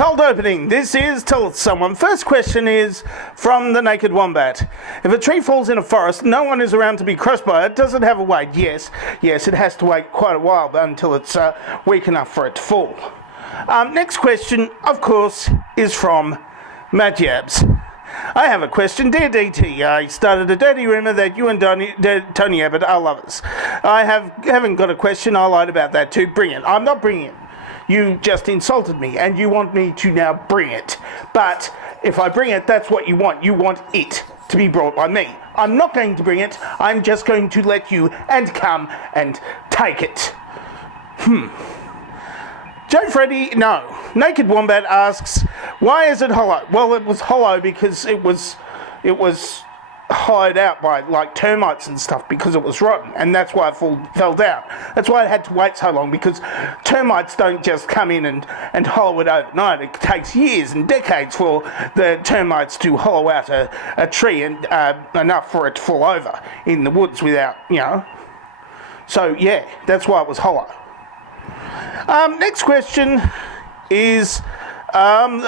Cold opening. This is Tell Someone. First question is from the Naked Wombat. If a tree falls in a forest, no one is around to be crushed by it. Does it have a wait? Yes, it has to wait quite a while until it's weak enough for it to fall. Next question, of course, is from Matt Yabs. I have a question. Dear DT, I started a dirty rumour that you and Tony Abbott are lovers. I haven't got a question. I lied about that too. Bring it. I'm not bringing it. You just insulted me, and you want me to now bring it. But if I bring it, that's what you want. You want it to be brought by me. I'm not going to bring it. I'm just going to let you and come and take it. Joe Freddy, no. Naked Wombat asks, why is it hollow? Well, it was hollow because it was hollowed out by like termites and stuff because it was rotten, and that's why it fell down. That's why it had to wait so long, because termites don't just come in and hollow it overnight. It takes years and decades for the termites to hollow out a tree and enough for it to fall over in the woods without, So yeah, that's why it was hollow. Next question is from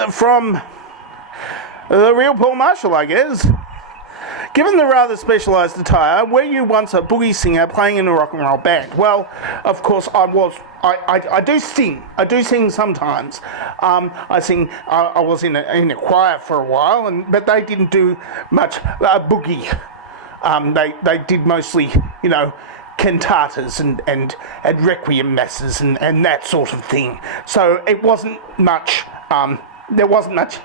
the real Paul Marshall, I guess. Given the rather specialised attire, were you once a boogie singer playing in a rock and roll band? Well, of course I was. I do sing. I do sing sometimes. I sing. I was in a choir for a while, but they didn't do much boogie. They did mostly, cantatas and requiem masses and that sort of thing. So it wasn't much. There wasn't much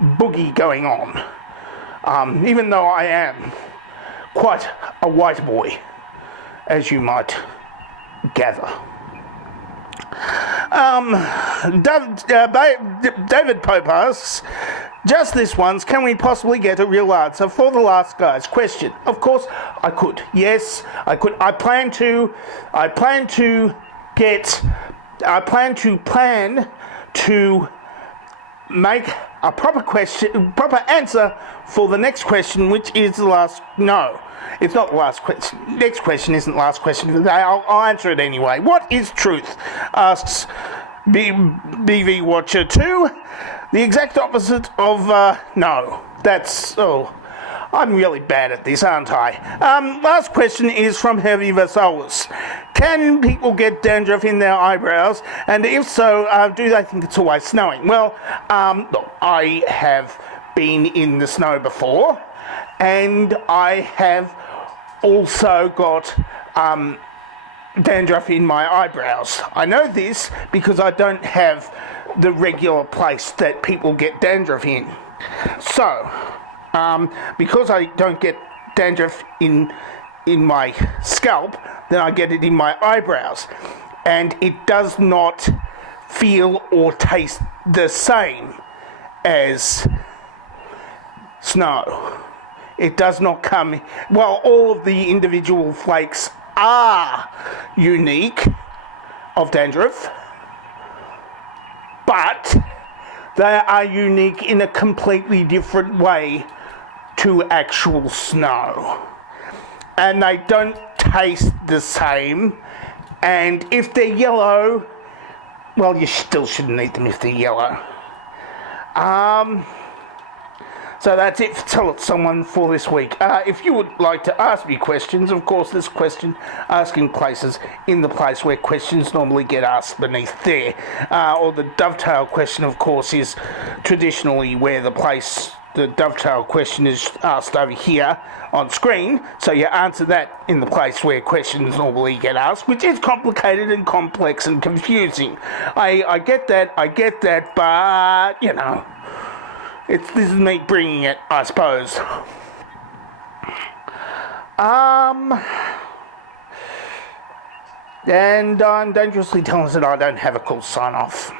boogie going on. Even though I am quite a white boy, as you might gather. David Pope asks, just this once, can we possibly get a real answer for the last guy's question? Of course I could. Yes, I could. I plan to make a proper answer for the next question, which is the last. No, it's not the last question. Next question isn't the last question of the day. I'll answer it anyway. What is truth? Asks BV Watcher 2. The exact opposite of no. I'm really bad at this, aren't I? Last question is from Heavy Vasalis. Can people get dandruff in their eyebrows? And if so, do they think it's always snowing? Well, look, I have been in the snow before, and I have also got dandruff in my eyebrows. I know this because I don't have the regular place that people get dandruff in. So, because I don't get dandruff in my scalp, then I get it in my eyebrows, and it does not feel or taste the same as snow. It does not come. Well, all of the individual flakes are unique of dandruff, but they are unique in a completely different way to actual snow, and they don't taste the same. And if they're yellow, well, you still shouldn't eat them if they're yellow. So that's it for Tell It Someone for this week. If you would like to ask me questions, of course, this question asking places in the place where questions normally get asked beneath there. Or the dovetail question, of course, is traditionally where the dovetail question is asked over here on screen. So you answer that in the place where questions normally get asked, which is complicated and complex and confusing. I get that, but, this is me bringing it, I suppose. And I'm dangerously talented. I don't have a cool sign-off.